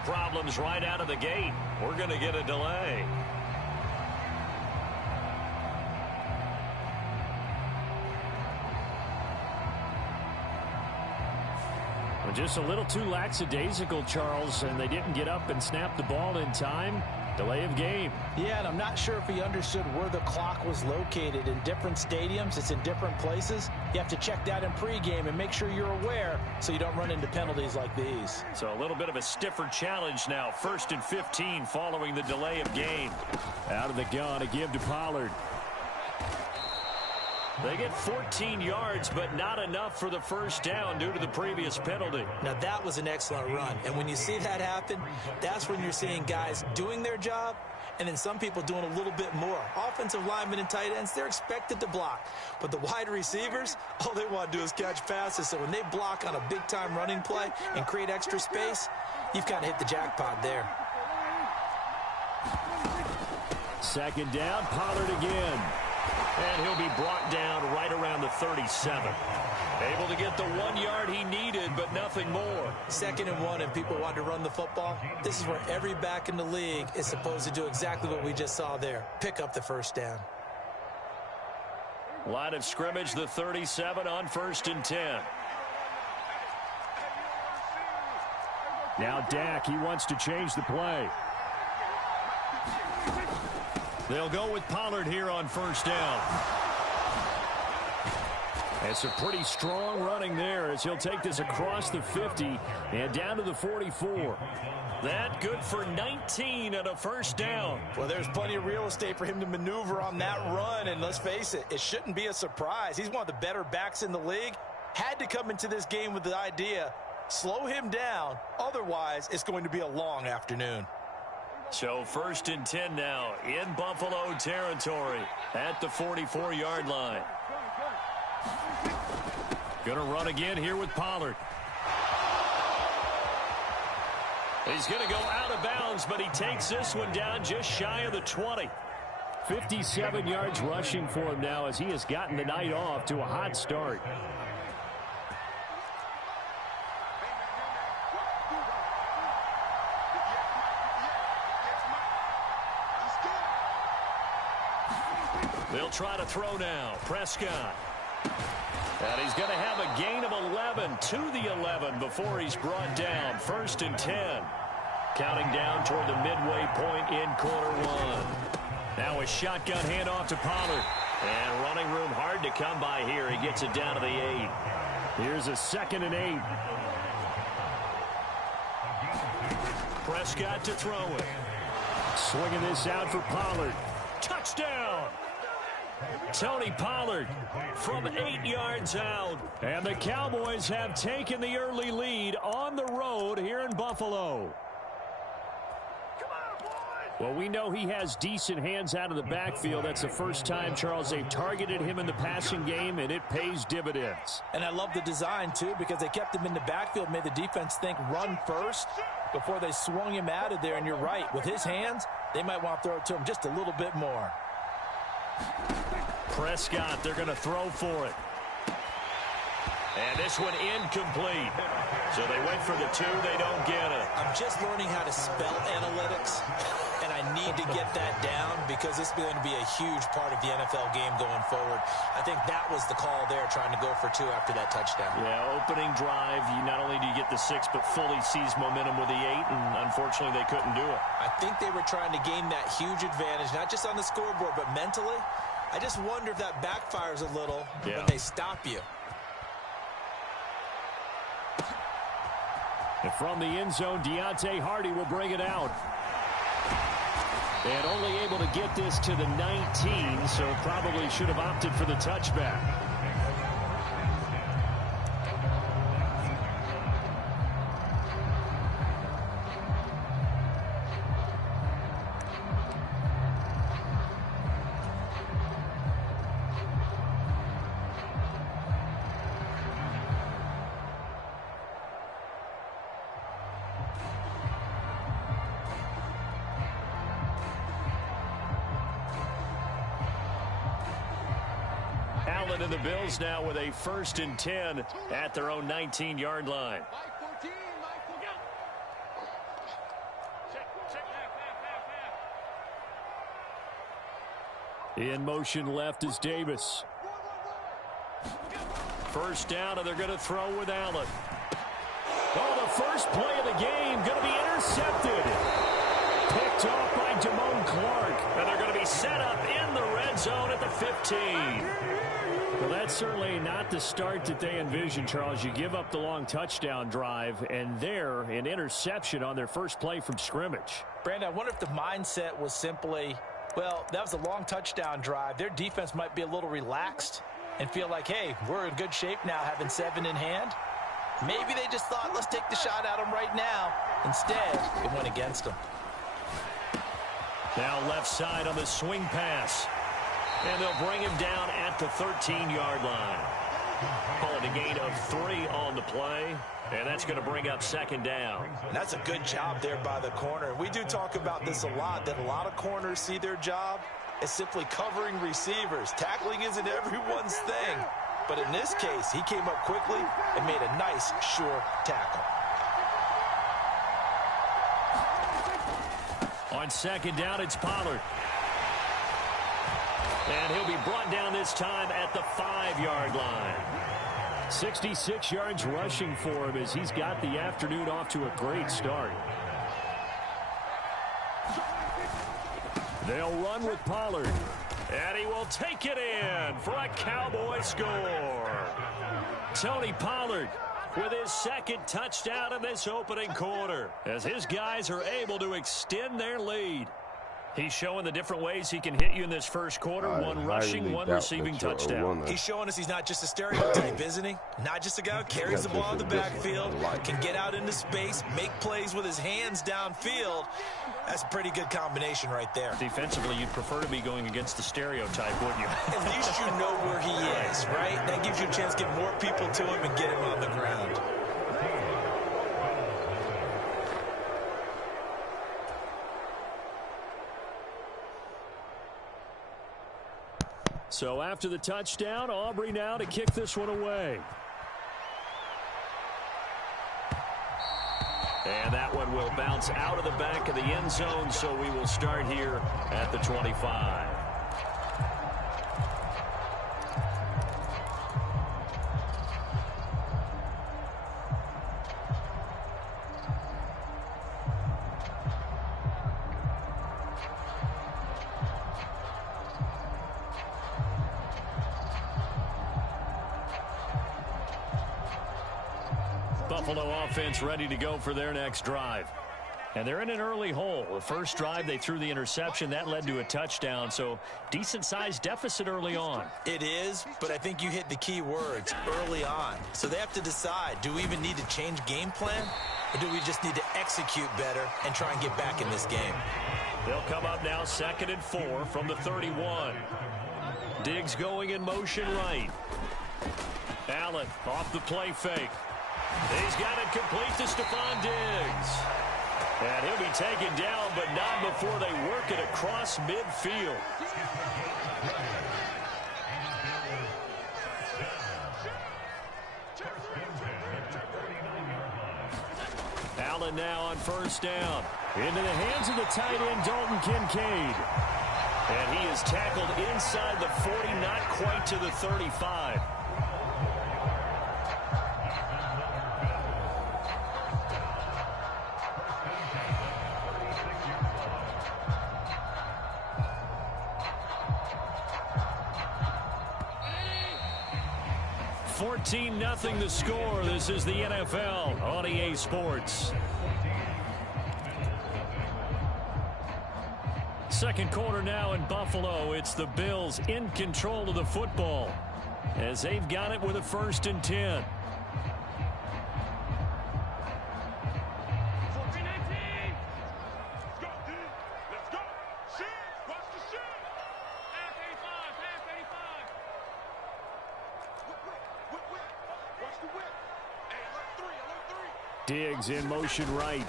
Timeout problems right out of the gate. We're going to get a delay. Just a little too lackadaisical, Charles, and they didn't get up and snap the ball in time. Delay of game. Yeah, and I'm not sure if he understood where the clock was located. In different stadiums, it's in different places. You have to check that in pregame and make sure you're aware so you don't run into penalties like these. So a little bit of a stiffer challenge now. 1st and 15 following the delay of game. Out of the gun, a give to Pollard. They get 14 yards, but not enough for the first down due to the previous penalty. Now, that was an excellent run. And when you see that happen, that's when you're seeing guys doing their job and then some people doing a little bit more. Offensive linemen and tight ends, they're expected to block. But the wide receivers, all they want to do is catch passes. So when they block on a big-time running play and create extra space, you've kind of hit the jackpot there. 2nd down, Pollard again. And he'll be brought down right around the 37. Able to get the 1 yard he needed, but nothing more. 2nd and 1, and people want to run the football. This is where every back in the league is supposed to do exactly what we just saw there. Pick up the first down. Line of scrimmage, the 37 on 1st and 10. Now Dak, he wants to change the play. They'll go with Pollard here on 1st down. It's a pretty strong running there as he'll take this across the 50 and down to the 44. That good for 19 and a 1st down. Well, there's plenty of real estate for him to maneuver on that run, and let's face it, it shouldn't be a surprise. He's one of the better backs in the league. Had to come into this game with the idea, slow him down, otherwise it's going to be a long afternoon. So 1st and 10 now in Buffalo territory at the 44-yard line. Gonna run again here with Pollard. He's going to go out of bounds, but he takes this one down just shy of the 20. 57 yards rushing for him now as he has gotten the night off to a hot start. They'll try to throw now. Prescott. And he's going to have a gain of 11 to the 11 before he's brought down. 1st and 10. Counting down toward the midway point in quarter 1. Now a shotgun handoff to Pollard. And running room hard to come by here. He gets it down to the 8. Here's a 2nd and 8. Prescott to throw it. Swinging this out for Pollard. Touchdown! Tony Pollard from 8 yards out. And the Cowboys have taken the early lead on the road here in Buffalo. Well, we know he has decent hands out of the backfield. That's the first time, Charles, they've targeted him in the passing game, and it pays dividends. And I love the design, too, because they kept him in the backfield, made the defense think run first before they swung him out of there. And you're right, with his hands, they might want to throw it to him just a little bit more. Prescott, they're going to throw for it. And this one incomplete. So they went for the 2. They don't get it. I'm just learning how to spell analytics, and I need to get that down because this is going to be a huge part of the NFL game going forward. I think that was the call there, trying to go for 2 after that touchdown. Yeah, opening drive, you not only do you get the 6, but fully seize momentum with the 8, and unfortunately they couldn't do it. I think they were trying to gain that huge advantage, not just on the scoreboard, but mentally. I just wonder if that backfires a little when they stop you. And from the end zone, Deontay Hardy will bring it out. And only able to get this to the 19, so probably should have opted for the touchback. And the Bills now with a 1st and 10 at their own 19-yard line. In motion left is Davis. First down, and they're going to throw with Allen. Oh, the first play of the game going to be intercepted. Picked off by Damone Clark. And they're going to be set up in the red zone at the 15. Well, that's certainly not the start that they envisioned, Charles. You give up the long touchdown drive, and there, an interception on their first play from scrimmage. Brandon, I wonder if the mindset was simply, well, that was a long touchdown drive. Their defense might be a little relaxed and feel like, hey, we're in good shape now having 7 in hand. Maybe they just thought, let's take the shot at them right now. Instead, it went against them. Now left side on the swing pass. And they'll bring him down at the 13-yard line. Calling a gain of 3 on the play. And that's going to bring up second down. And that's a good job there by the corner. We do talk about this a lot, that a lot of corners see their job as simply covering receivers. Tackling isn't everyone's thing. But in this case, he came up quickly and made a nice, sure tackle. On second down, it's Pollard. And he'll be brought down this time at the 5-yard line. 66 yards rushing for him as he's got the afternoon off to a great start. They'll run with Pollard. And he will take it in for a Cowboy score. Tony Pollard with his second touchdown in this opening quarter as his guys are able to extend their lead. He's showing the different ways he can hit you in this first quarter. One rushing, one receiving touchdown. He's showing us he's not just a stereotype, isn't he? Not just a guy who carries the ball in the backfield, can get out into space, make plays with his hands downfield. That's a pretty good combination right there. Defensively, you'd prefer to be going against the stereotype, wouldn't you? At least you know where he is, right? That gives you a chance to get more people to him and get him on the ground. So after the touchdown, Aubrey now to kick this one away. And that one will bounce out of the back of the end zone, so we will start here at the 25. Buffalo offense ready to go for their next drive. And they're in an early hole. The first drive, they threw the interception. That led to a touchdown, so decent-sized deficit early on. It is, but I think you hit the key words, early on. So they have to decide, do we even need to change game plan, or do we just need to execute better and try and get back in this game? They'll come up now 2nd and 4 from the 31. Diggs going in motion right. Allen off the play fake. He's got it complete to Stephon Diggs. And he'll be taken down, but not before they work it across midfield. Allen now on first down. Into the hands of the tight end, Dalton Kincaid. And he is tackled inside the 40, not quite to the 35. Nothing the score. This is the NFL on EA Sports. Second quarter now in Buffalo. It's the Bills in control of the football as they've got it with a 1st and 10. Diggs in motion right.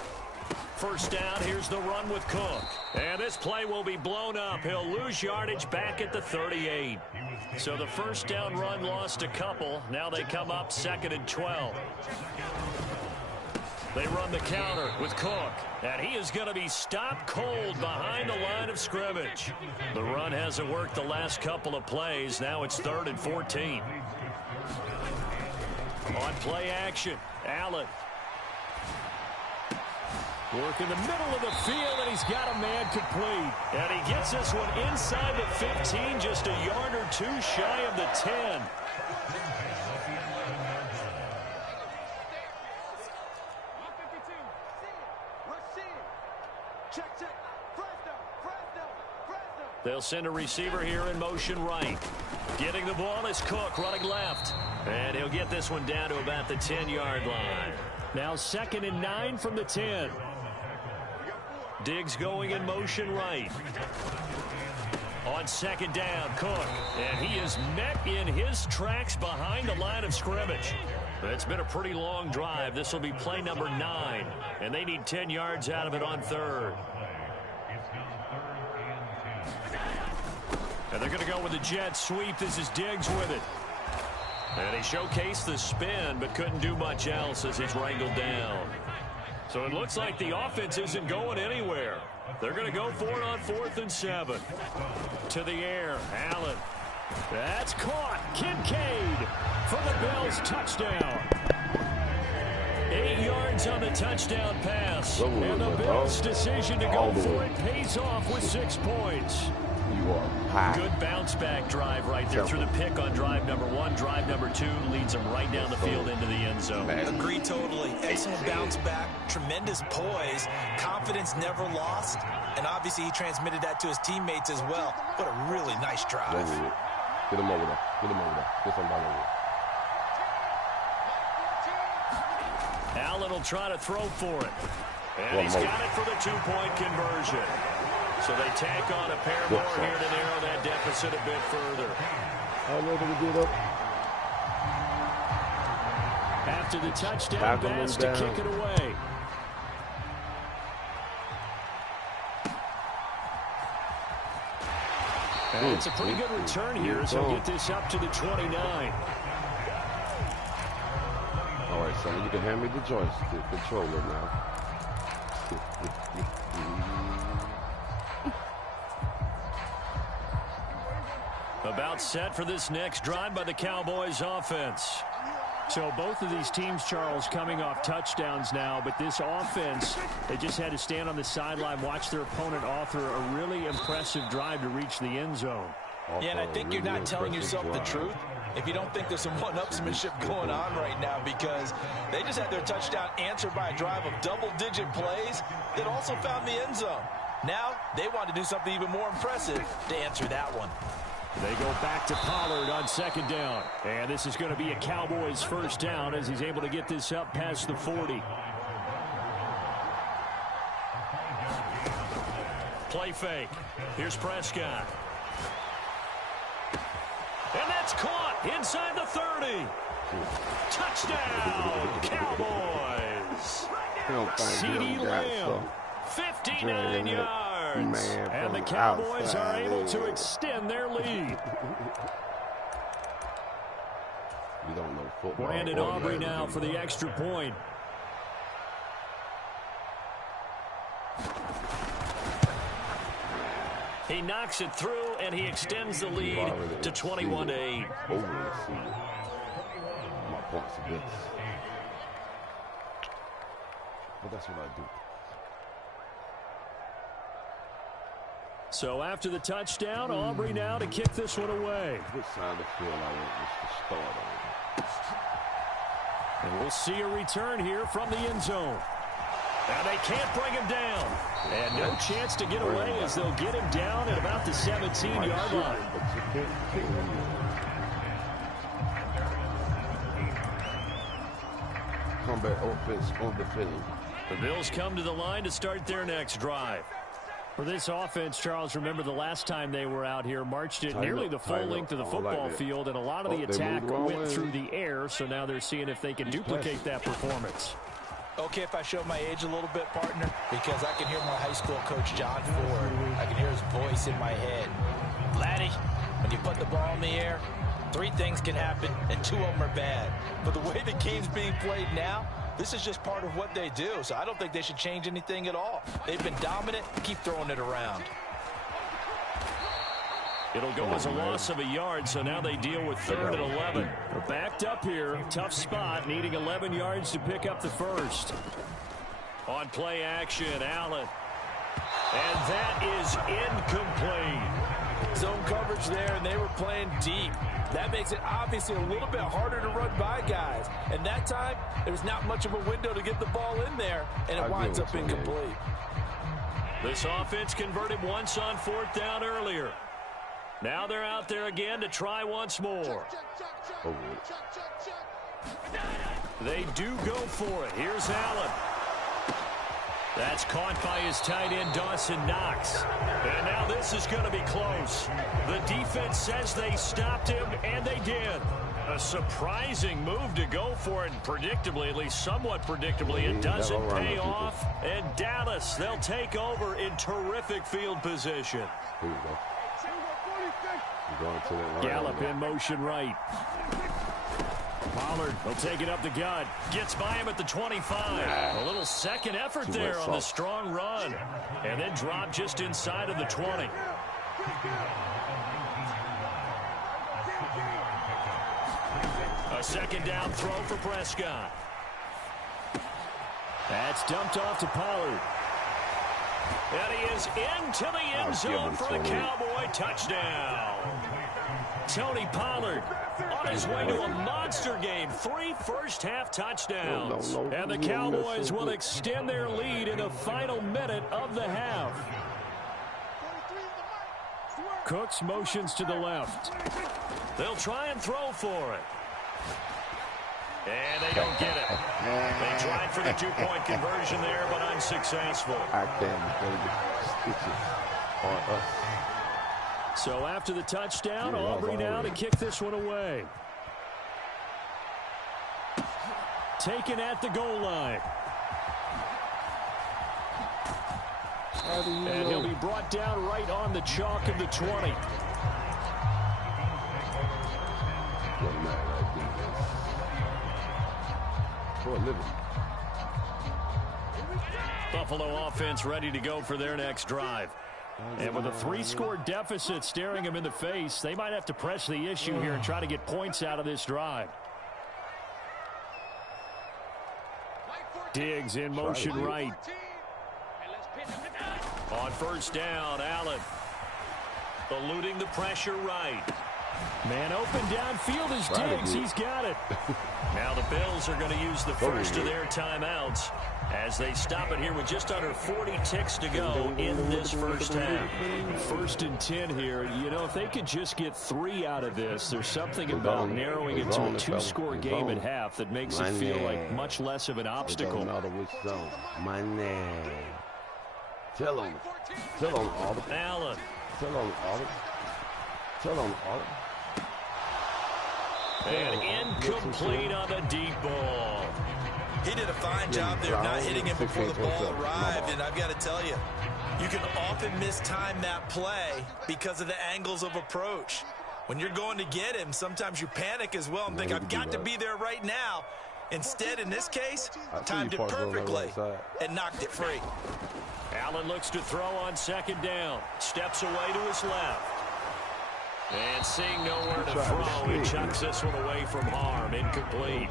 First down, here's the run with Cook. And this play will be blown up. He'll lose yardage back at the 38. So the first down run lost a couple. Now they come up 2nd and 12. They run the counter with Cook, and he is going to be stopped cold behind the line of scrimmage. The run hasn't worked the last couple of plays. Now it's 3rd and 14. On play action, Allen. Work in the middle of the field, and he's got a man complete. And he gets this one inside the 15, just a yard or two shy of the 10. They'll send a receiver here in motion right. Getting the ball is Cook, running left. And he'll get this one down to about the 10-yard line. Now 2nd and 9 from the 10. Diggs going in motion right. On 2nd down, Cook. And he is met in his tracks behind the line of scrimmage. It's been a pretty long drive. This will be play number 9. And they need 10 yards out of it on 3rd. And they're going to go with the jet sweep. This is Diggs with it. And he showcased the spin, but couldn't do much else as he's wrangled down. So it looks like the offense isn't going anywhere. They're going to go for it on 4th and 7. To the air, Allen. That's caught. Kincaid for the Bills touchdown. 8 yards on the touchdown pass. And the Bills' decision to go for it pays off with 6 points. Good bounce-back drive right there through the pick on drive number 1. Drive number 2 leads them right down the field into the end zone. Agree totally. Excellent bounce-back, tremendous poise, confidence never lost, and obviously he transmitted that to his teammates as well. What a really nice drive. Get him over there. Get him over there. Get somebody over there. Allen will try to throw for it. And he's got it for the 2-point conversion. So they tack on a pair more here to narrow that deficit a bit further. After the touchdown pass to kick it away. And it's a pretty good return here as he'll get this up to the 29. All right, son, you can hand me the joystick controller now. About set for this next drive by the Cowboys offense. So both of these teams, Charles, coming off touchdowns now, but this offense, they just had to stand on the sideline, watch their opponent author a really impressive drive to reach the end zone. Yeah, and I think you're not telling yourself the truth if you don't think there's some one-upsmanship going on right now, because they just had their touchdown answered by a drive of double-digit plays that also found the end zone. Now they want to do something even more impressive to answer that one. They go back to Pollard on 2nd down. And this is going to be a Cowboys first down as he's able to get this up past the 40. Play fake. Here's Prescott. And that's caught inside the 30. Touchdown, Cowboys. CeeDee Lamb, 59 yards. And the Cowboys are able to extend their lead. We don't know football. Brandon Aubrey now for the extra point. He knocks it through, and he extends the lead to 21-8. My points are good. But that's what I do. So after the touchdown, Aubrey now to kick this one away. Which side of the field I want this to start on? And we'll see a return here from the end zone. And they can't bring him down. And no chance to get away as they'll get him down at about the 17-yard line. Comeback offense on the field. The Bills come to the line to start their next drive. For this offense, Charles, remember the last time they were out here, marched it nearly the full length of the football field, and a lot of the attack went through the air, so now they're seeing if they can duplicate that performance. Okay, if I show my age a little bit, partner, because I can hear my high school coach, John Ford. I can hear his voice in my head. Laddie, when you put the ball in the air, 3 things can happen, and 2 of them are bad. But the way the game's being played now, This is just part of what they do, so I don't think they should change anything at all. They've been dominant. Keep throwing it around. It'll go as a loss of a yard, so now they deal with 3rd and 11. They're backed up here. Tough spot, needing 11 yards to pick up the first. On play action, Allen. And that is incomplete. Zone coverage there, and they were playing deep. That makes it obviously a little bit harder to run by guys. And that time, there's not much of a window to get the ball in there, and it winds up incomplete. This offense converted once on 4th down earlier. Now they're out there again to try once more. They do go for it. Here's Allen. That's caught by his tight end, Dawson Knox. And now this is going to be close. The defense says they stopped him, and they did. A surprising move to go for it, and predictably, at least somewhat predictably, it doesn't pay off. And Dallas, they'll take over in terrific field position. Here we go. Going to that Gallup in motion right. Pollard will take it up the gut. Gets by him at the 25. A little second effort there on the strong run. And then drop just inside of the 20. A second down throw for Prescott. That's dumped off to Pollard. And he is into the end zone for the Cowboy touchdown. Tony Pollard on his way to a monster game. 3 first-half touchdowns. And the Cowboys will extend their lead in the final minute of the half. Cooks motions to the left. They'll try and throw for it. And they don't get it. They tried for the 2-point conversion there, but unsuccessful. I can't on us. So after the touchdown, Aubrey now to kick this one away. Taken at the goal line. And he'll be brought down right on the chalk of the 20. Buffalo offense ready to go for their next drive. And with a 3-score deficit staring them in the face, they might have to press the issue here and try to get points out of this drive. Diggs in motion right. On first down, Allen. Eluding the pressure right. Man open downfield is Diggs. He's got it. Now the Bills are going to use the first of their timeouts as they stop it here with just under 40 ticks to go in this first half. 1st and 10 here. You know, if they could just get 3 out of this, there's something about narrowing it to a 2-score game at half that makes it feel like much less of an obstacle. Tell them all the Allen. Tell them all the And incomplete on the deep ball. He did a fine job there of not hitting him before the ball arrived, and I've got to tell you, you can often mistime that play because of the angles of approach. When you're going to get him, sometimes you panic as well and think, I've got to be there right now. Instead, in this case, timed it perfectly and knocked it free. Allen looks to throw on 2nd down. Steps away to his left. And seeing nowhere to throw, he chucks this one away from harm. Incomplete.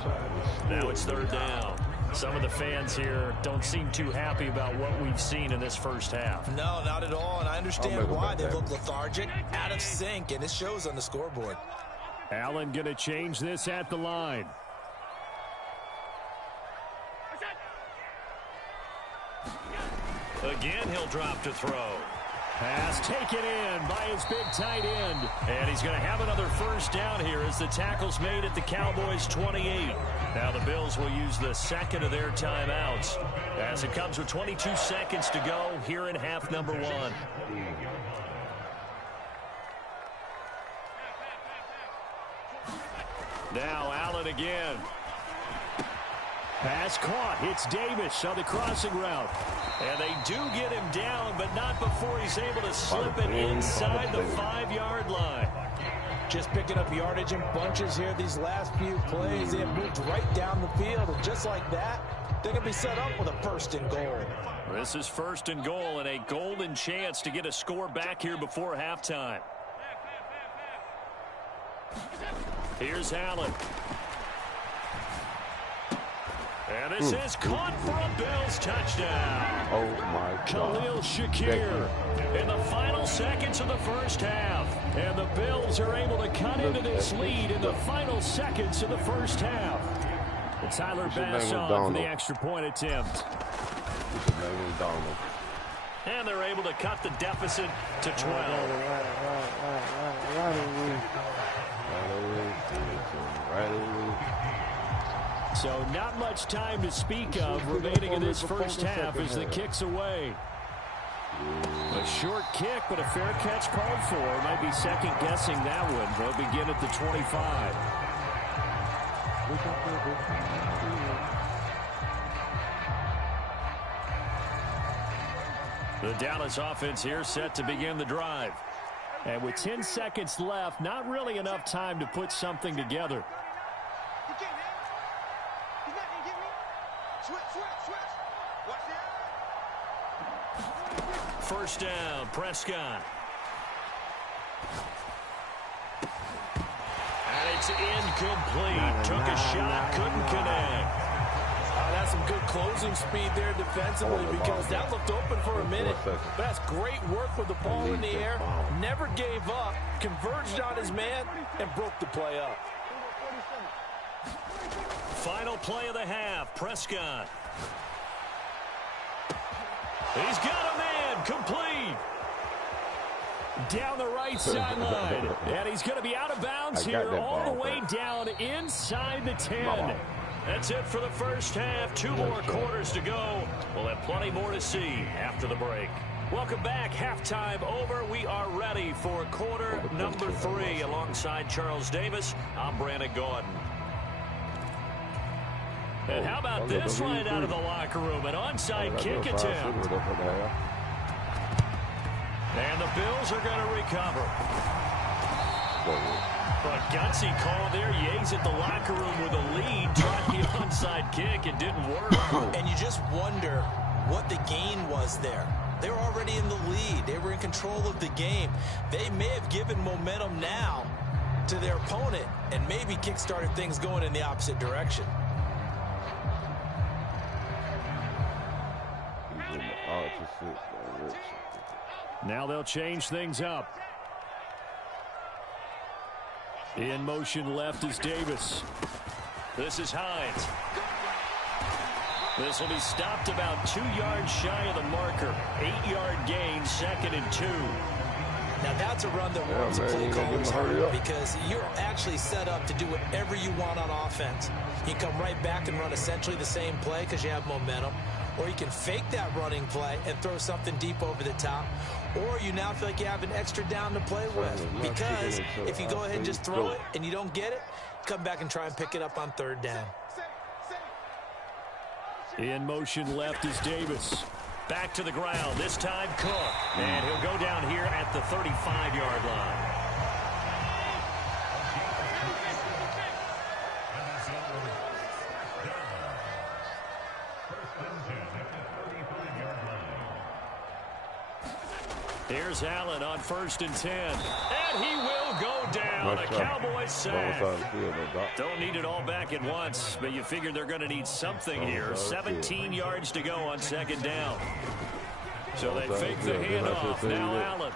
Now it's 3rd down. Some of the fans here don't seem too happy about what we've seen in this first half. No, not at all, and I understand why. They look lethargic, out of sync, and it shows on the scoreboard. Allen going to change this at the line. Again, he'll drop to throw. Pass taken in by his big tight end. And he's going to have another first down here as the tackle's made at the Cowboys' 28. Now the Bills will use the 2nd of their timeouts as it comes with 22 seconds to go here in half number 1. Now Allen again. Pass caught. It's Davis on the crossing route. And they do get him down, but not before he's able to slip it inside the 5-yard line. Just picking up yardage in bunches here these last few plays. They have moved right down the field. And just like that, They can be set up with a first and goal. This is first and goal and a golden chance to get a score back here before halftime. Here's Allen. And this is caught for a Bills touchdown. Oh, my God. Khalil Shakir in the final seconds of the first half. And the Bills are able to cut into this lead in the final seconds of the first half. And Tyler Bass on for the extra point attempt. And they're able to cut the deficit to 12. So not much time to speak of remaining in this first half as the kick's away. A short kick, but a fair catch called for. Might be second-guessing that one. They'll begin at the 25. The Dallas offense here set to begin the drive. And with 10 seconds left, not really enough time to put something together. First down, Prescott. And it's incomplete. Took a shot, couldn't connect. That's some good closing speed there defensively because that looked open for a minute. But that's great work with the ball in the air. Never gave up, converged on his man, and broke the play up. Final play of the half, Prescott. He's got a man, complete. Down the right sideline. And he's going to be out of bounds here all the way down inside the 10. That's it for the first half. 2 more quarters to go. We'll have plenty more to see after the break. Welcome back. Halftime over. We are ready for quarter number 3. Alongside Charles Davis, I'm Brandon Gordon. And how about this right out of the locker room? An onside kick attempt. And the Bills are going to recover. But gutsy call there. Yates at the locker room with a lead. Tried the onside kick. It didn't work. And you just wonder what the gain was there. They were already in the lead. They were in control of the game. They may have given momentum now to their opponent and maybe kick-started things going in the opposite direction. Now they'll change things up. In motion left is Davis. This is Hines. This will be stopped about 2 yards shy of the marker. 8-yard gain, 2nd and 2. Now that's a run that warms the play caller's heart because you're actually set up to do whatever you want on offense. You can come right back and run essentially the same play because you have momentum. Or you can fake that running play and throw something deep over the top. Or you now feel like you have an extra down to play with. Because if you go ahead and just throw it and you don't get it, come back and try and pick it up on 3rd down. In motion left is Davis. Back to the ground. This time Cook. And he'll go down here at the 35-yard line. Here's Allen on 1st and 10. And he will go down. A Cowboys sack. Don't need it all back at once, but you figure they're going to need something here. 17 yards to go on 2nd down. So they fake the handoff. Now Allen.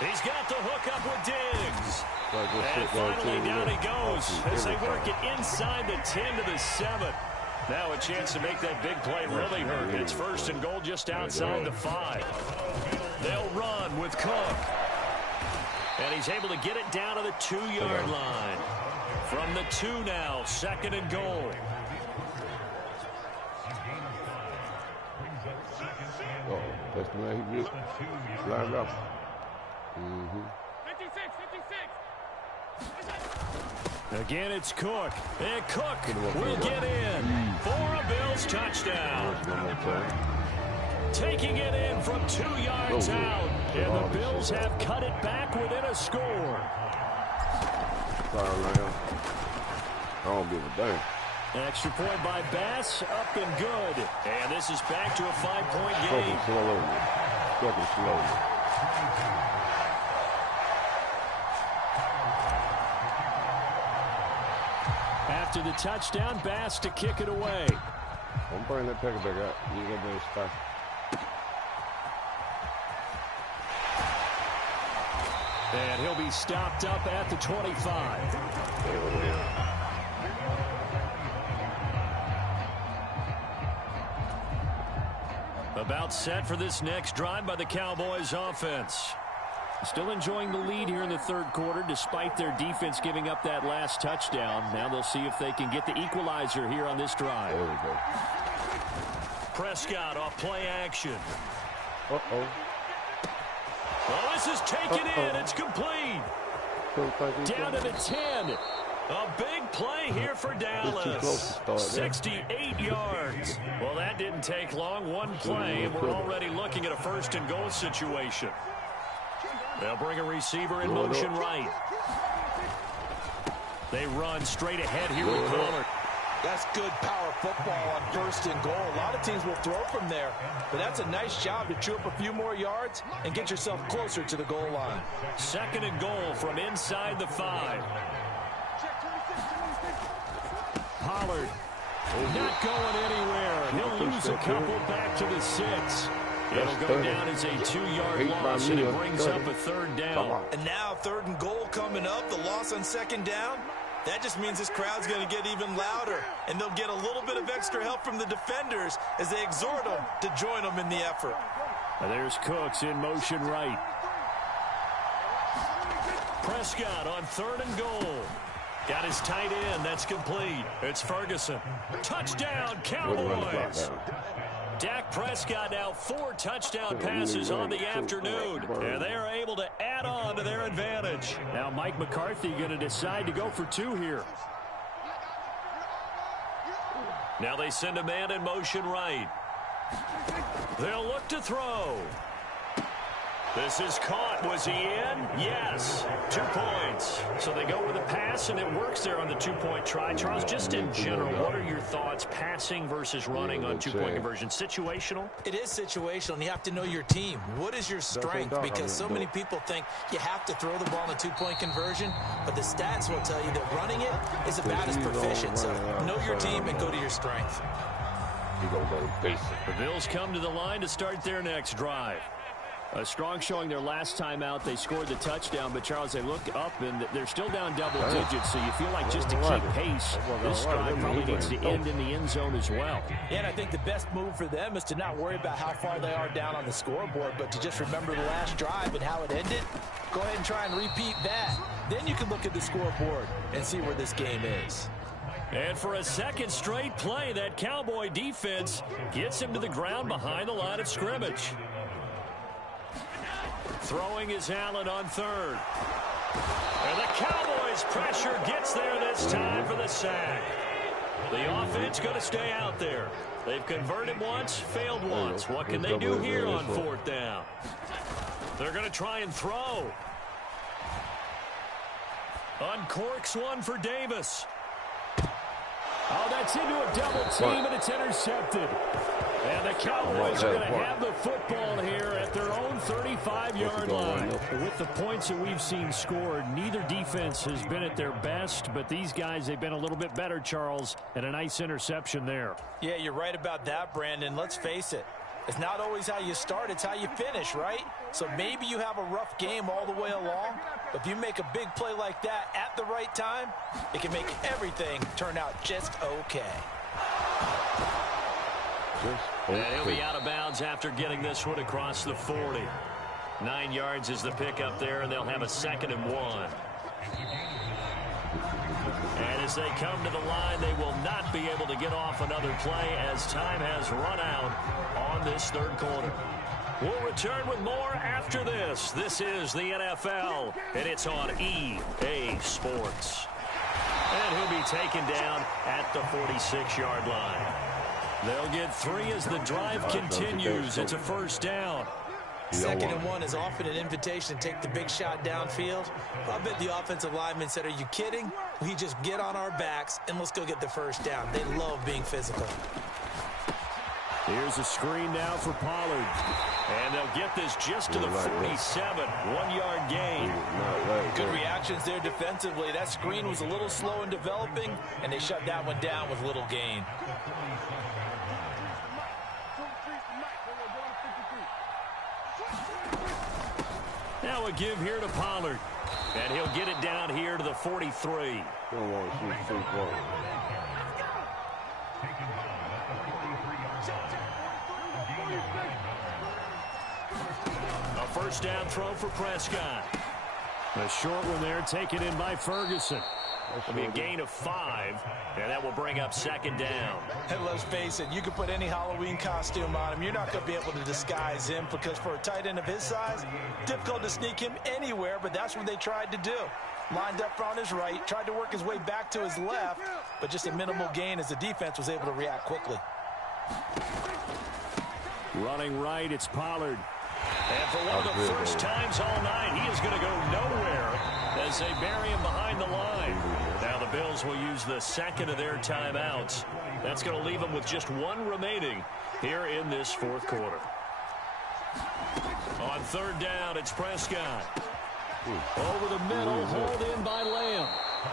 He's got the hook up with Diggs. And finally down he goes as they work it inside the 10 to the 7. Now a chance to make that big play really hurt. It's 1st and goal just outside the 5. They'll run with Cook. And he's able to get it down to the 2-yard line. From the 2 now, 2nd and goal. That's the way he gets lined up. 56. Again, it's Cook. And Cook will get in for a Bills touchdown. Taking it in from 2 yards out. And the Bills have cut it back within a score. Sorry, Lamb. I don't give a damn. Extra point by Bass, up and good. And this is back to a 5-point game. Slowly. After the touchdown, Bass to kick it away. Don't bring that paper back up. You got to stop. And he'll be stopped up at the 25. About set for this next drive by the Cowboys offense. Still enjoying the lead here in the third quarter despite their defense giving up that last touchdown. Now they'll see if they can get the equalizer here on this drive. There we go. Prescott off play action. Uh-oh. Well, this is taken in. It's complete. Down to the 10. A big play here for Dallas. 68 yards. Well, that didn't take long. One play, and we're already looking at a first and goal situation. They'll bring a receiver in motion right. They run straight ahead here with Pollard. That's good power football on first and goal. A lot of teams will throw from there, but that's a nice job to chew up a few more yards and get yourself closer to the goal line. Second and goal from inside the 5. Pollard not going anywhere. He'll lose a couple back to the 6. It'll go down as a 2-yard loss, and it brings up a third down. And now third and goal coming up. The loss on second down. That just means this crowd's going to get even louder, and they'll get a little bit of extra help from the defenders as they exhort them to join them in the effort. And there's Cooks in motion right. Prescott on third and goal. Got his tight end. That's complete. It's Ferguson. Touchdown, Cowboys. Dak Prescott now 4 touchdown passes on the afternoon, and they are able to add on to their advantage. Now Mike McCarthy going to decide to go for 2 here. Now they send a man in motion right. They'll look to throw. This is caught. Was he in? Yes. 2 points. So they go with a pass, and it works there on the 2-point try. Charles, just in general, what are your thoughts passing versus running on 2-point conversion? Situational? It is situational, and you have to know your team. What is your strength? Because so many people think you have to throw the ball in a 2-point conversion, but the stats will tell you that running it is about as proficient. So know your team and go to your strength. The Bills come to the line to start their next drive. A strong showing their last time out. They scored the touchdown, but, Charles, they look up, and they're still down double digits, so you feel like just to keep pace, this drive probably needs to end in the end zone as well. Yeah, and I think the best move for them is to not worry about how far they are down on the scoreboard, but to just remember the last drive and how it ended. Go ahead and try and repeat that. Then you can look at the scoreboard and see where this game is. And for a second straight play, that Cowboy defense gets him to the ground behind the line of scrimmage. Throwing is Allen on third. And the Cowboys' pressure gets there this time for the sack. The offense going to stay out there. They've converted once, failed once. What can they do here on 4th down? They're going to try and throw. Uncorks one for Davis. Oh, that's into a double team, and it's intercepted. And the Cowboys are going to have the football here at their own 35-yard line. With the points that we've seen scored, neither defense has been at their best, but these guys, they've been a little bit better, Charles, and a nice interception there. Yeah, you're right about that, Brandon. Let's face it. It's not always how you start, it's how you finish, right? So maybe you have a rough game all the way along, but if you make a big play like that at the right time, it can make everything turn out just okay. And he'll be out of bounds after getting this one across the 40. 9 yards is the pickup there, and they'll have a 2nd and 1. And as they come to the line, they will not be able to get off another play as time has run out on this third quarter. We'll return with more after this. This is the NFL, and it's on EA Sports. And he'll be taken down at the 46-yard line. They'll get 3 as the drive continues. It's a 1st down. 2nd and 1 is often an invitation to take the big shot downfield. I bet the offensive lineman said, are you kidding? We just get on our backs and let's go get the first down. They love being physical. Here's a screen now for Pollard. And they'll get this just to the 47. 1-yard gain. Good reactions there defensively. That screen was a little slow in developing, and they shut that one down with little gain. Now a give here to Pollard. And he'll get it down here to the 43. Don't want to shoot free throw. A first down throw for Prescott. A short one there taken in by Ferguson. It'll be a gain of 5, and that will bring up second down. And let's face it, you can put any Halloween costume on him. You're not going to be able to disguise him because for a tight end of his size, difficult to sneak him anywhere, but that's what they tried to do. Lined up on his right, tried to work his way back to his left, but just a minimal gain as the defense was able to react quickly. Running right, it's Pollard. And for one of the first times all night, he is going to go nowhere as they bury him behind the line. Now the Bills will use the second of their timeouts. That's going to leave them with just one remaining here in this fourth quarter. On third down, it's Prescott. Over the middle, hauled in by Lamb.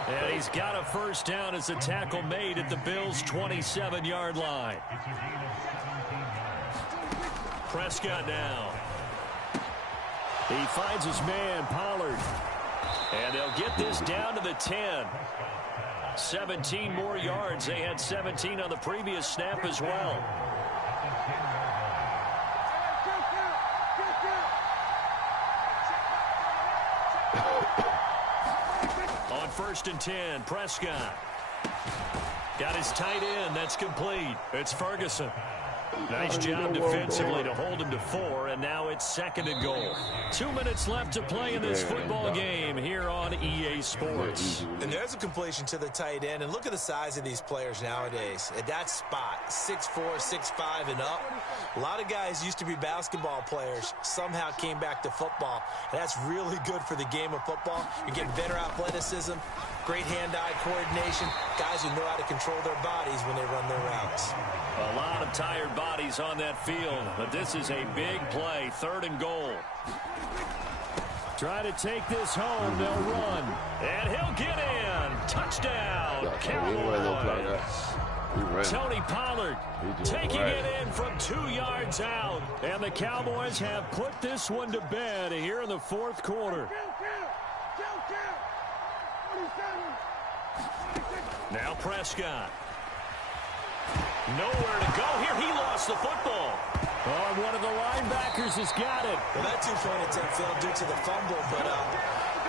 And he's got a first down as the tackle made at the Bills' 27-yard line. Prescott now. He finds his man, Pollard. And they'll get this down to the 10. 17 more yards. They had 17 on the previous snap as well. On first and 10, Prescott. Got his tight end. That's complete. It's Ferguson. Nice job defensively to hold him to 4, and now it's second and goal. 2 minutes left to play in this football game here on EA Sports. And there's a completion to the tight end, and look at the size of these players nowadays. At that spot, 6'4", 6'5", and up. A lot of guys used to be basketball players, somehow came back to football. And that's really good for the game of football. You're getting better athleticism, great hand-eye coordination, guys who know how to control their bodies when they run their routes. A lot of tired bodies on that field, but this is a big play, third and goal. Try to take this home, they'll run. And he'll get in. Touchdown, Cowboys. Tony Pollard taking it in from 2 yards out. And the Cowboys have put this one to bed here in the fourth quarter. Now Prescott. Nowhere to go here. He lost the football. Oh, and one of the linebackers has got it. Well, that two-point attempt failed due to the fumble, but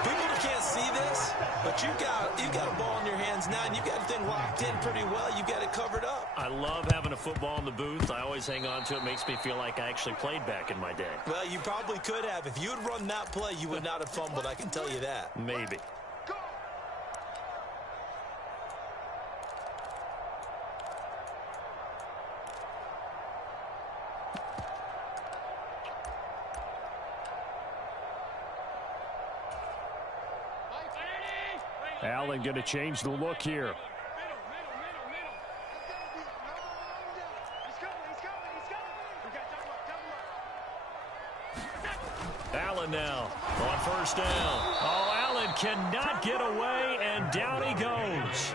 people can't see this, but you've got a ball in your hands now, and you've got the thing locked in pretty well. You've got it covered up. I love having a football in the booth. I always hang on to it. Makes me feel like I actually played back in my day. Well, you probably could have. If you had run that play, you would not have fumbled. I can tell you that. Maybe. Allen going to change the look here. Allen now on first down. Oh, Allen cannot get away, and down he goes.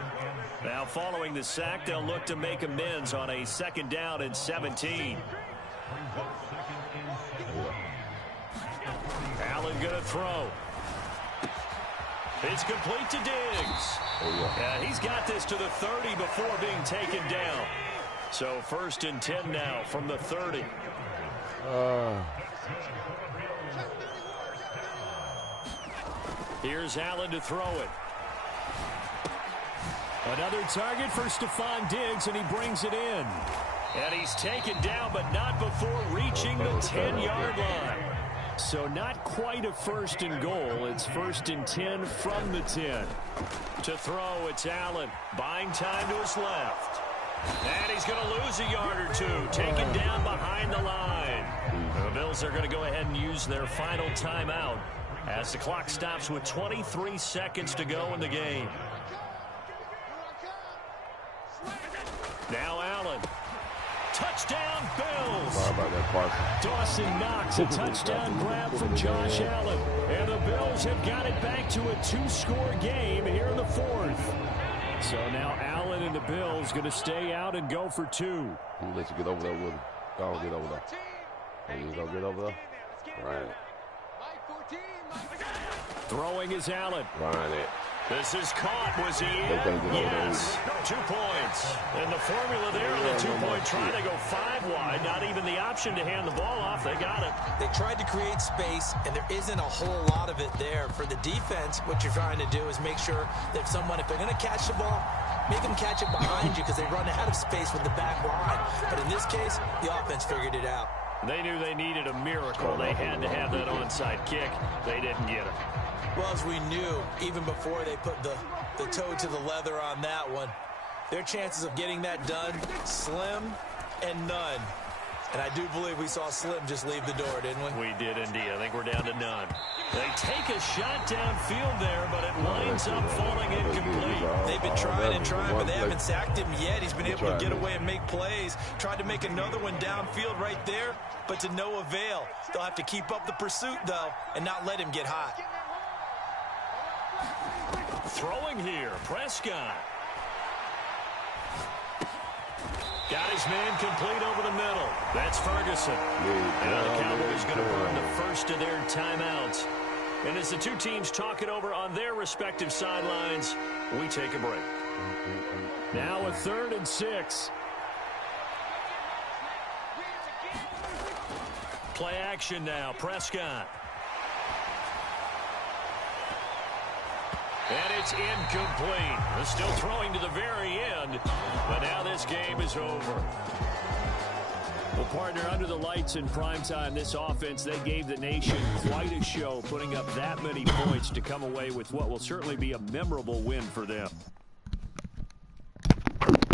Now following the sack, they'll look to make amends on a second down and 17. Allen going to throw. It's complete to Diggs. Yeah, he's got this to the 30 before being taken down. So first and 10 now from the 30. Here's Allen to throw it. Another target for Stephon Diggs, and he brings it in. And he's taken down, but not before reaching the 10-yard line. So not quite a first and goal. It's first and 10 from the 10. To throw, it's Allen. Buying time to his left. And he's going to lose a yard or two. Taken down behind the line. The Bills are going to go ahead and use their final timeout as the clock stops with 23 seconds to go in the game. Now Allen. Touchdown, Bills. Sorry about that, Parsons. Dawson Knox, a touchdown grab from Josh Allen. And the Bills have got it back to a 2-score game here in the fourth. So now Allen and the Bills going to stay out and go for 2. We'll let you get over there with him. Go on, get over there. You gonna get over there? Right. Throwing is Allen. Ryan it. This is caught. Was he in? Yes. 2 points. And the formula there on the 2-point try to go 5 wide. Not even the option to hand the ball off. They got it. They tried to create space, and there isn't a whole lot of it there. For the defense, what you're trying to do is make sure that someone, if they're going to catch the ball, make them catch it behind you because they run out of space with the back line. But in this case, the offense figured it out. They knew they needed a miracle. They had to have that onside kick. They didn't get it. Well, as we knew, even before they put the toe to the leather on that one, their chances of getting that done, slim and none. And I do believe we saw Slim just leave the door, didn't we? We did indeed. I think we're down to none. They take a shot downfield there, but it winds up falling incomplete. They've been trying and trying, but they haven't sacked him yet. He's been able to get away and make plays. Tried to make another one downfield right there, but to no avail. They'll have to keep up the pursuit, though, and not let him get hot. Throwing here, Prescott. Got his man complete over the middle. That's Ferguson. Now the Cowboys going to burn the first of their timeouts. And as the two teams talk it over on their respective sidelines, we take a break. Now a 3rd and 6. Play action now, Prescott. And it's incomplete. They're still throwing to the very end, but now this game is over. Well, partner, under the lights in primetime, this offense, they gave the nation quite a show, putting up that many points to come away with what will certainly be a memorable win for them.